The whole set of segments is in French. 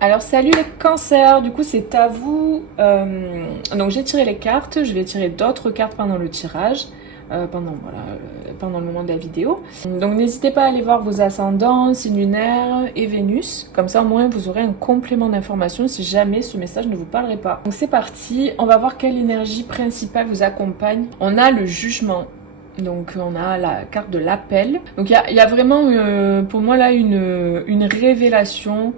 Alors salut les cancers, du coup c'est à vous. Donc j'ai tiré les cartes, je vais tirer d'autres cartes pendant le tirage, pendant le moment de la vidéo. Donc n'hésitez pas à aller voir vos ascendants, signes lunaires et Vénus, comme ça au moins vous aurez un complément d'information si jamais ce message ne vous parlerait pas. Donc c'est parti, on va voir quelle énergie principale vous accompagne. On a le jugement. Donc on a la carte de l'appel. Donc il y a vraiment pour moi là une révélation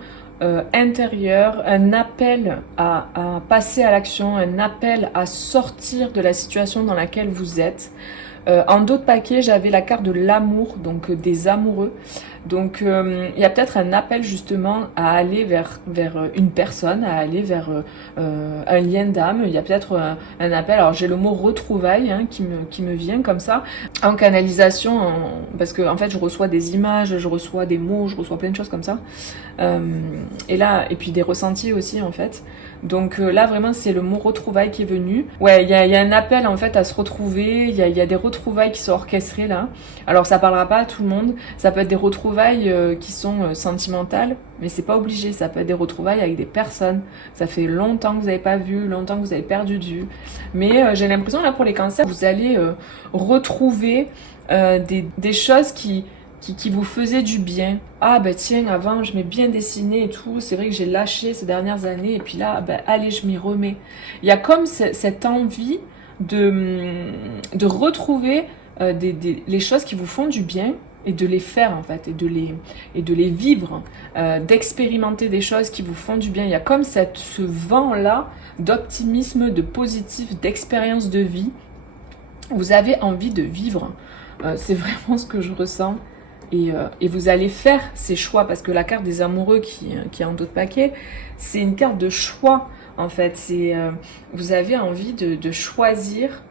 intérieur, un appel à passer à l'action, un appel à sortir de la situation dans laquelle vous êtes. En dos de paquet, j'avais la carte de l'amour, donc des amoureux. Donc il y a peut-être un appel justement à aller vers une personne, à aller vers un lien d'âme. Il y a peut-être un appel, alors j'ai le mot retrouvailles hein, qui me vient comme ça, en canalisation, parce que en fait je reçois des images, je reçois des mots, je reçois plein de choses comme ça. Et puis des ressentis aussi en fait. Donc là vraiment c'est le mot retrouvailles qui est venu. Ouais, il y a un appel en fait à se retrouver, il y a des retrouvailles qui sont orchestrées là. Alors ça parlera pas à tout le monde, ça peut être des retrouvailles qui sont sentimentales, mais c'est pas obligé, ça peut être des retrouvailles avec des personnes. Ça fait longtemps que vous n'avez pas vu, longtemps que vous avez perdu de vue. Mais j'ai l'impression là pour les cancers, vous allez retrouver des choses qui vous faisaient du bien. Ah bah tiens, avant je m'ai bien dessiné et tout, c'est vrai que j'ai lâché ces dernières années, et puis là, bah, allez, je m'y remets. Il y a comme cette envie de retrouver les choses qui vous font du bien, et de les faire en fait, et de les vivre, d'expérimenter des choses qui vous font du bien. Il y a comme ce vent-là d'optimisme, de positif, d'expérience de vie. Vous avez envie de vivre. C'est vraiment ce que je ressens. Et vous allez faire ces choix, parce que la carte des amoureux qui est en dos de paquet, c'est une carte de choix en fait. Vous avez envie de choisir,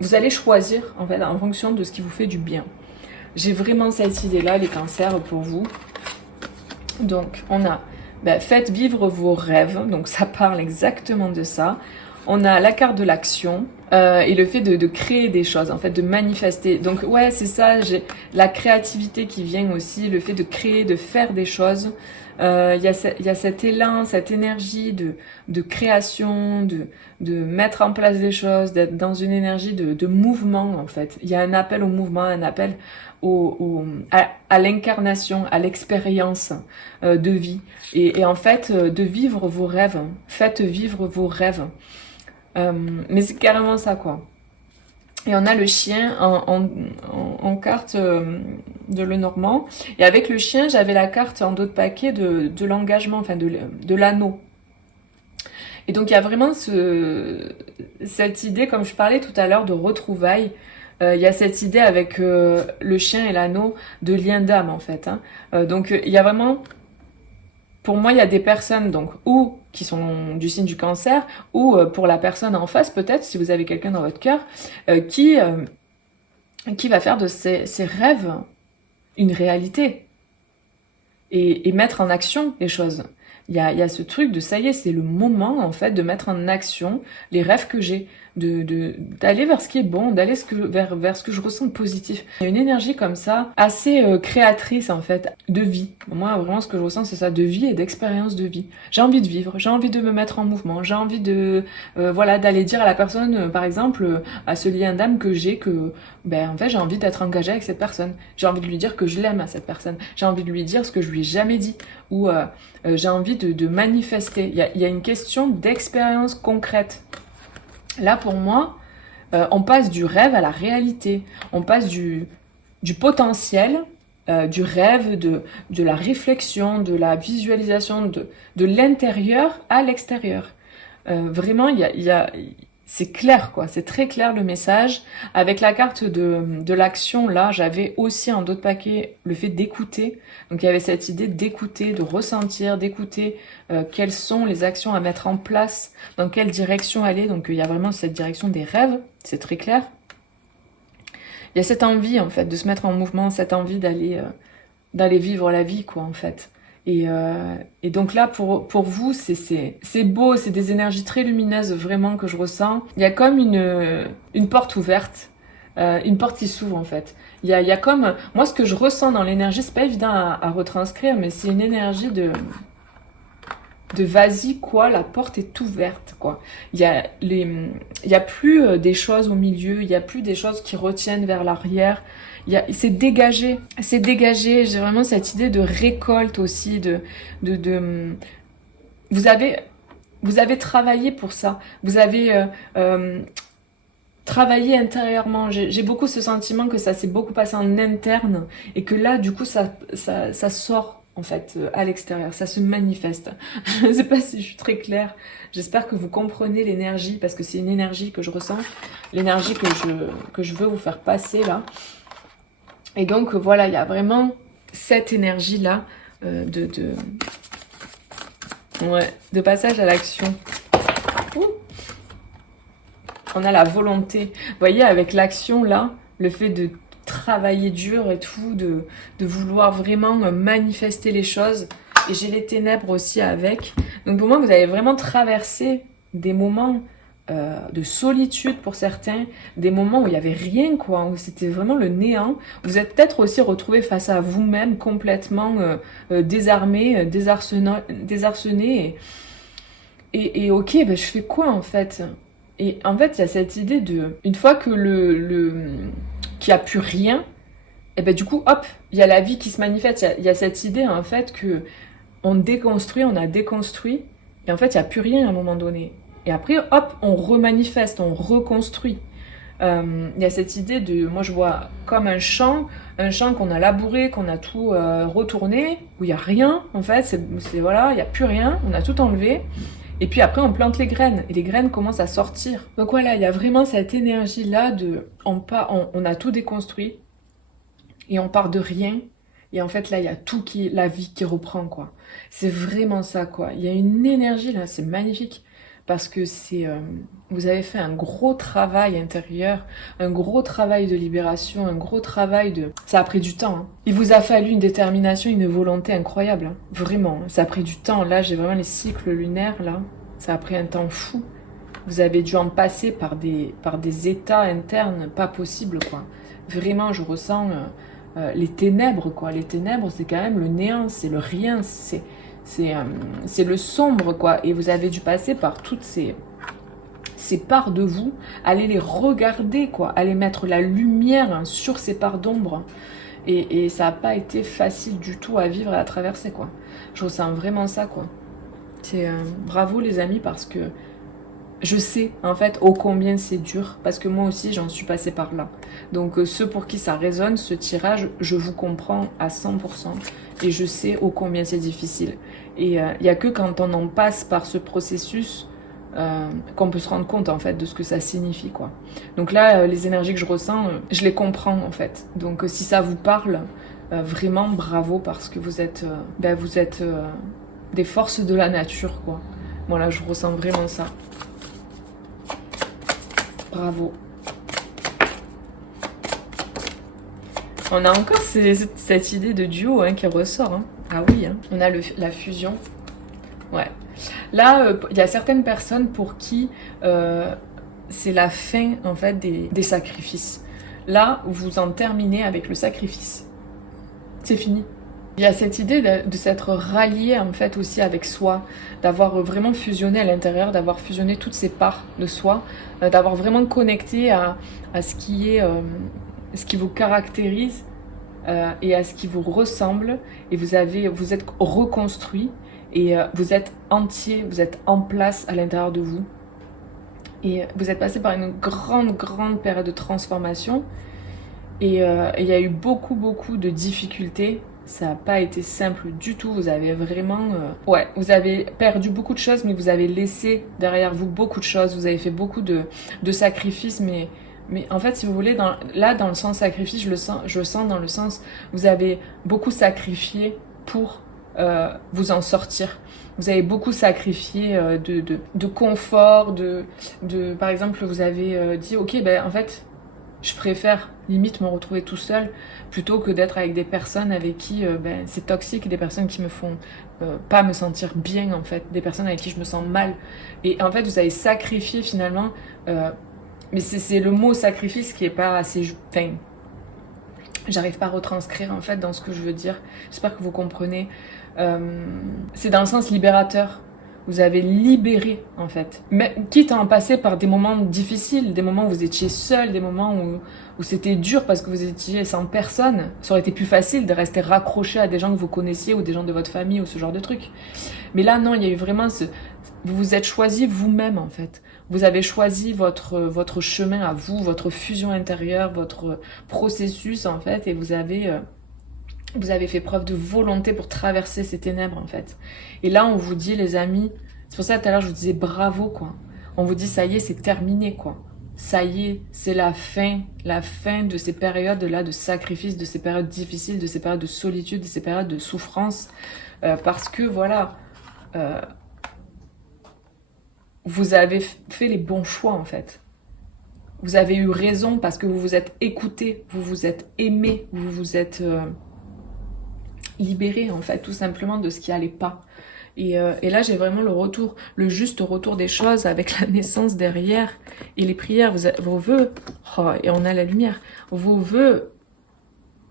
vous allez choisir en fait en fonction de ce qui vous fait du bien. J'ai vraiment cette idée-là, les cancers, pour vous. Donc on a faites vivre vos rêves, donc ça parle exactement de ça. On a la carte de l'action et le fait de créer des choses, en fait, de manifester. Donc ouais, c'est ça, j'ai la créativité qui vient aussi, le fait de créer, de faire des choses. Il y a cet élan, cette énergie de création, de mettre en place des choses, d'être dans une énergie de mouvement, en fait. Il y a un appel au mouvement, un appel à l'incarnation, à l'expérience de vie. Et en fait, de vivre vos rêves. Faites vivre vos rêves. Mais c'est carrément ça, quoi. Et on a le chien en carte de Lenormand. Et avec le chien, j'avais la carte en dos de paquet de l'engagement, enfin de l'anneau. Et donc il y a vraiment cette idée, comme je parlais tout à l'heure, de retrouvailles. Il y a cette idée avec le chien et l'anneau de lien d'âme, en fait. Hein. Donc il y a vraiment... Pour moi, il y a des personnes donc ou qui sont du signe du cancer, ou pour la personne en face, peut-être, si vous avez quelqu'un dans votre cœur, qui va faire de ses rêves une réalité et mettre en action les choses. Il y a ce truc de ça y est, c'est le moment en fait de mettre en action les rêves que j'ai, d'aller vers ce qui est bon, d'aller vers ce que je ressens de positif. Il y a une énergie comme ça, assez créatrice en fait, de vie. Moi vraiment ce que je ressens c'est ça, de vie et d'expérience de vie. J'ai envie de vivre, j'ai envie de me mettre en mouvement, j'ai envie de voilà d'aller dire à la personne par exemple à ce lien d'âme que j'ai que en fait j'ai envie d'être engagée avec cette personne. J'ai envie de lui dire que je l'aime à cette personne. J'ai envie de lui dire ce que je lui ai jamais dit ou j'ai envie de manifester. Il y a une question d'expérience concrète. Là, pour moi, on passe du rêve à la réalité. On passe du potentiel, du rêve, de la réflexion, de la visualisation, de l'intérieur à l'extérieur. Vraiment, c'est clair, quoi. C'est très clair le message. Avec la carte de l'action, là, j'avais aussi en dos de paquet le fait d'écouter. Donc il y avait cette idée d'écouter, de ressentir, d'écouter quelles sont les actions à mettre en place, dans quelle direction aller. Donc il y a vraiment cette direction des rêves, c'est très clair. Il y a cette envie, en fait, de se mettre en mouvement, cette envie d'aller vivre la vie, quoi, en fait. Et donc là, pour vous, c'est beau, c'est des énergies très lumineuses, vraiment, que je ressens. Il y a comme une porte ouverte, une porte qui s'ouvre, en fait. Il y a comme... Moi, ce que je ressens dans l'énergie, c'est pas évident à retranscrire, mais c'est une énergie de vas-y quoi, la porte est ouverte quoi. Il y a plus des choses au milieu, il y a plus des choses qui retiennent vers l'arrière. C'est dégagé, c'est dégagé. J'ai vraiment cette idée de récolte aussi, de vous avez travaillé pour ça, vous avez travaillé intérieurement. J'ai beaucoup ce sentiment que ça s'est beaucoup passé en interne et que là du coup ça sort en fait à l'extérieur, ça se manifeste. Je ne sais pas si je suis très claire, j'espère que vous comprenez l'énergie parce que c'est une énergie que je ressens, l'énergie que je veux vous faire passer là. Et donc voilà, il y a vraiment cette énergie là de passage à l'action. On a la volonté. Vous voyez, avec l'action là, le fait de travailler dur et tout, de vouloir vraiment manifester les choses. Et j'ai les ténèbres aussi avec. Donc pour moi, vous avez vraiment traversé des moments de solitude pour certains, des moments où il n'y avait rien, quoi, où c'était vraiment le néant. Vous êtes peut-être aussi retrouvé face à vous-même complètement désarmé, désarçonné. Et ok, ben, je fais quoi en fait? Et en fait, il y a cette idée de, une fois que qu'il n'y a plus rien, et ben du coup, hop, il y a la vie qui se manifeste. Il y a cette idée en fait que on déconstruit, on a déconstruit, et en fait, il n'y a plus rien à un moment donné. Et après, hop, on remanifeste, on reconstruit. Il y a cette idée de, moi je vois comme un champ qu'on a labouré, qu'on a tout retourné, où il n'y a rien, en fait, voilà, il n'y a plus rien, on a tout enlevé. Et puis après, on plante les graines, et les graines commencent à sortir. Donc voilà, il y a vraiment cette énergie-là de, on a tout déconstruit, et on part de rien, et en fait là, il y a la vie qui reprend, quoi. C'est vraiment ça, quoi. Il y a une énergie là, c'est magnifique. Parce que vous avez fait un gros travail intérieur, un gros travail de libération, un gros travail de... Ça a pris du temps. Hein. Il vous a fallu une détermination, une volonté incroyable. Hein. Vraiment, ça a pris du temps. Là, j'ai vraiment les cycles lunaires, là. Ça a pris un temps fou. Vous avez dû en passer par des états internes pas possibles, quoi. Vraiment, je ressens les ténèbres, quoi. Les ténèbres, c'est quand même le néant, c'est le rien, c'est le sombre, quoi. Et vous avez dû passer par toutes ces parts de vous, aller les regarder, quoi. Aller mettre la lumière sur ces parts d'ombre. Et ça n'a pas été facile du tout à vivre et à traverser, quoi. Je ressens vraiment ça, quoi. C'est bravo, les amis, parce que je sais, en fait, ô combien c'est dur. Parce que moi aussi, j'en suis passée par là. Donc, ceux pour qui ça résonne, ce tirage, je vous comprends à 100%. Et je sais ô combien c'est difficile. Et il n'y a que quand on en passe par ce processus qu'on peut se rendre compte, en fait, de ce que ça signifie, quoi. Donc là, les énergies que je ressens, je les comprends, en fait. Donc, si ça vous parle, vraiment bravo, parce que vous êtes des forces de la nature, quoi. Voilà, je ressens vraiment ça. Bravo. On a encore cette idée de duo qui ressort. Hein. Ah oui, hein. On a la fusion. Ouais. Là, il y a certaines personnes pour qui c'est la fin en fait des sacrifices. Là, vous en terminez avec le sacrifice. C'est fini. Il y a cette idée de s'être rallié en fait aussi avec soi, d'avoir vraiment fusionné à l'intérieur, d'avoir fusionné toutes ces parts de soi, d'avoir vraiment connecté à ce qui est, ce qui vous caractérise et à ce qui vous ressemble. Et vous êtes reconstruit et vous êtes entier, vous êtes en place à l'intérieur de vous. Et vous êtes passé par une grande période de transformation. Et il y a eu beaucoup de difficultés. Ça n'a pas été simple du tout. Vous avez vraiment... vous avez perdu beaucoup de choses, mais vous avez laissé derrière vous beaucoup de choses. Vous avez fait beaucoup de sacrifices, mais en fait, si vous voulez, dans le sens sacrifice, je le sens dans le sens... Vous avez beaucoup sacrifié pour vous en sortir. Vous avez beaucoup sacrifié de confort, par exemple, vous avez dit, ok, ben en fait... Je préfère limite me retrouver tout seul plutôt que d'être avec des personnes avec qui c'est toxique, des personnes qui me font pas me sentir bien en fait, des personnes avec qui je me sens mal. Et en fait, vous avez sacrifié finalement, mais c'est le mot sacrifice qui est pas assez... Enfin, j'arrive pas à retranscrire en fait dans ce que je veux dire. J'espère que vous comprenez. C'est dans le sens libérateur. Vous avez libéré, en fait. Mais quitte à en passer par des moments difficiles, des moments où vous étiez seul, des moments où c'était dur parce que vous étiez sans personne. Ça aurait été plus facile de rester raccroché à des gens que vous connaissiez ou des gens de votre famille ou ce genre de truc. Mais là, non, il y a eu vraiment vous vous êtes choisi vous-même, en fait. Vous avez choisi votre chemin à vous, votre fusion intérieure, votre processus, en fait, et vous avez fait preuve de volonté pour traverser ces ténèbres, en fait. Et là, on vous dit, les amis, c'est pour ça tout à l'heure, je vous disais bravo, quoi. On vous dit, ça y est, c'est terminé, quoi. Ça y est, c'est la fin de ces périodes-là de sacrifice, de ces périodes difficiles, de ces périodes de solitude, de ces périodes de souffrance. Parce que, voilà, vous avez fait les bons choix, en fait. Vous avez eu raison parce que vous vous êtes écouté, vous vous êtes aimé, vous vous êtes libéré, en fait, tout simplement de ce qui allait pas. Et là, j'ai vraiment le juste retour des choses avec la naissance derrière et les prières, vos vœux, oh, et on a la lumière, vos vœux,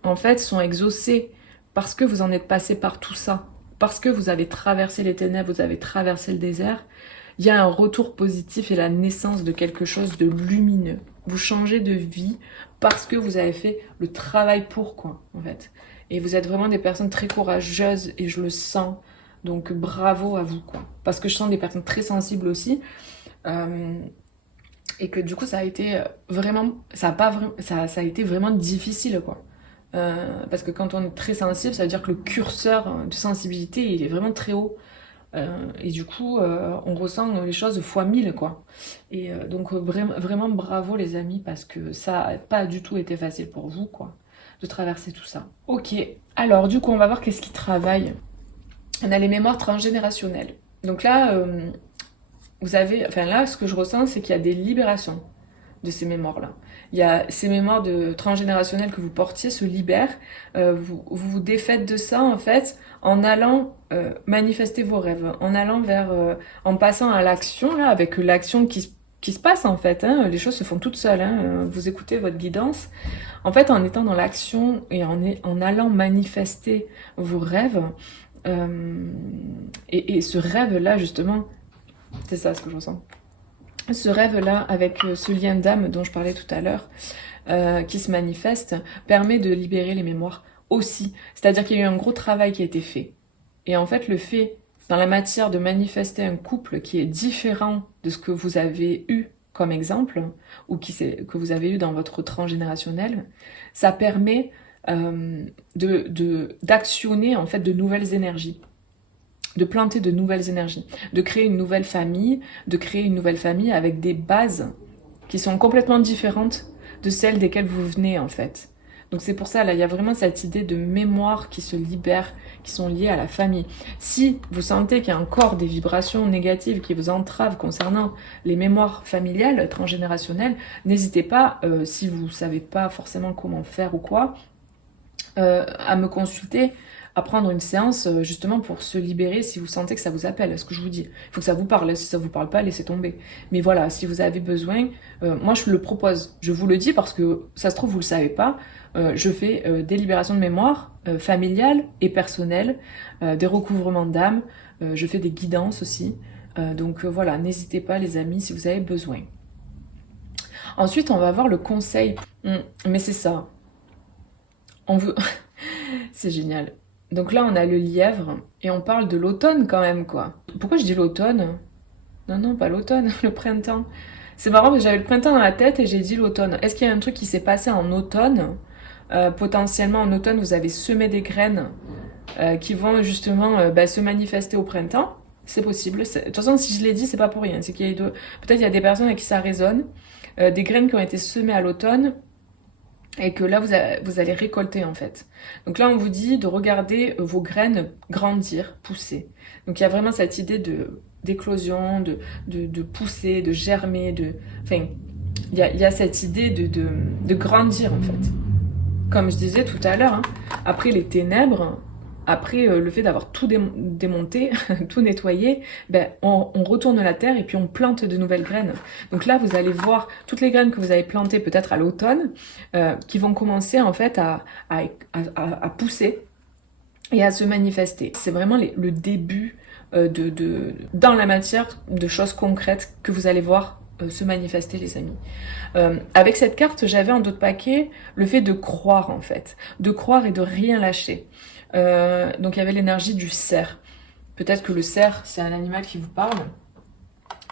en fait, sont exaucés parce que vous en êtes passé par tout ça, parce que vous avez traversé les ténèbres, vous avez traversé le désert. Il y a un retour positif et la naissance de quelque chose de lumineux. Vous changez de vie parce que vous avez fait le travail pour, quoi, en fait. Et vous êtes vraiment des personnes très courageuses et je le sens. Donc bravo à vous, quoi. Parce que je sens des personnes très sensibles aussi. Et que du coup, ça a été vraiment... Ça a été vraiment difficile, quoi. Parce que quand on est très sensible, ça veut dire que le curseur de sensibilité, il est vraiment très haut. Et du coup, on ressent les choses fois 1000, quoi. Et donc, vraiment bravo, les amis, parce que ça n'a pas du tout été facile pour vous, quoi, de traverser tout ça. Ok, alors du coup, on va voir qu'est-ce qui travaille. On a les mémoires transgénérationnelles. Donc là, là, ce que je ressens, c'est qu'il y a des libérations de ces mémoires-là. Il y a ces mémoires transgénérationnelles que vous portiez se libèrent. Vous défaites de ça, en fait, en allant manifester vos rêves, en passant à l'action, là, avec l'action qui se passe, en fait. Hein, les choses se font toutes seules. Hein, vous écoutez votre guidance. En fait, en étant dans l'action et en allant manifester vos rêves, et ce rêve-là, justement, c'est ça ce que je ressens. Ce rêve-là, avec ce lien d'âme dont je parlais tout à l'heure, qui se manifeste, permet de libérer les mémoires aussi. C'est-à-dire qu'il y a eu un gros travail qui a été fait. Et en fait, le fait, dans la matière, de manifester un couple qui est différent de ce que vous avez eu comme exemple, ou que vous avez eu dans votre transgénérationnel, ça permet d'actionner en fait de nouvelles énergies, de planter de nouvelles énergies, de créer une nouvelle famille, avec des bases qui sont complètement différentes de celles desquelles vous venez, en fait. Donc c'est pour ça, là, il y a vraiment cette idée de mémoire qui se libère, qui sont liées à la famille. Si vous sentez qu'il y a encore des vibrations négatives qui vous entravent concernant les mémoires familiales, transgénérationnelles, n'hésitez pas, si vous ne savez pas forcément comment faire ou quoi, à me consulter, à prendre une séance justement pour se libérer si vous sentez que ça vous appelle, ce que je vous dis. Il faut que ça vous parle, si ça vous parle pas, laissez tomber. Mais voilà, si vous avez besoin, moi je le propose. Je vous le dis parce que ça se trouve, vous le savez pas. Je fais des libérations de mémoire familiales et personnelles, des recouvrements d'âme, je fais des guidances aussi. Donc voilà, n'hésitez pas les amis si vous avez besoin. Ensuite, on va voir le conseil. Mais c'est ça. C'est génial. Donc là, on a le lièvre et on parle de l'automne quand même, quoi. Pourquoi je dis l'automne? Non, pas l'automne, le printemps. C'est marrant parce que j'avais le printemps dans la tête et j'ai dit l'automne. Est-ce qu'il y a un truc qui s'est passé en automne? Potentiellement en automne, vous avez semé des graines qui vont justement se manifester au printemps. C'est possible. De toute façon, si je l'ai dit, c'est pas pour rien. C'est qu'il y a peut-être il y a des personnes avec qui ça résonne. Des graines qui ont été semées à l'automne et que là, vous allez récolter, en fait. Donc là, on vous dit de regarder vos graines grandir, pousser. Donc il y a vraiment cette idée d'éclosion, de pousser, de germer, enfin, il y a cette idée de grandir, en fait. Comme je disais tout à l'heure, hein, après les ténèbres, après le fait d'avoir tout démonté, tout nettoyé, on retourne la terre et puis on plante de nouvelles graines. Donc là, vous allez voir toutes les graines que vous avez plantées peut-être à l'automne, qui vont commencer en fait à pousser et à se manifester. C'est vraiment le début dans la matière de choses concrètes que vous allez voir se manifester, les amis. Avec cette carte, j'avais en d'autres paquets le fait de croire, en fait. De croire et de rien lâcher. Donc il y avait l'énergie du cerf. Peut-être que le cerf, c'est un animal qui vous parle.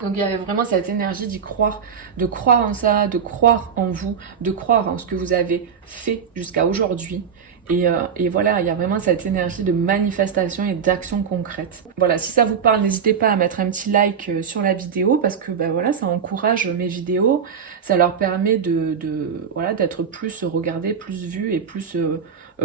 Donc il y avait vraiment cette énergie d'y croire, de croire en ça, de croire en vous, de croire en ce que vous avez fait jusqu'à aujourd'hui. Et voilà, il y a vraiment cette énergie de manifestation et d'action concrète. Voilà, si ça vous parle, n'hésitez pas à mettre un petit like sur la vidéo parce que ben voilà, ça encourage mes vidéos, ça leur permet voilà, d'être plus regardées, plus vues et plus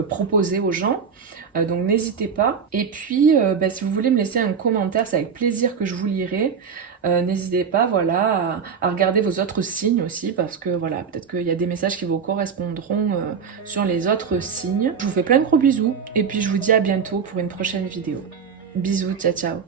proposées aux gens. Donc n'hésitez pas. Et puis, ben, si vous voulez me laisser un commentaire, c'est avec plaisir que je vous lirai. N'hésitez pas, voilà, à regarder vos autres signes aussi, parce que voilà, peut-être qu'il y a des messages qui vous correspondront sur les autres signes. Je vous fais plein de gros bisous, et puis je vous dis à bientôt pour une prochaine vidéo. Bisous, ciao ciao.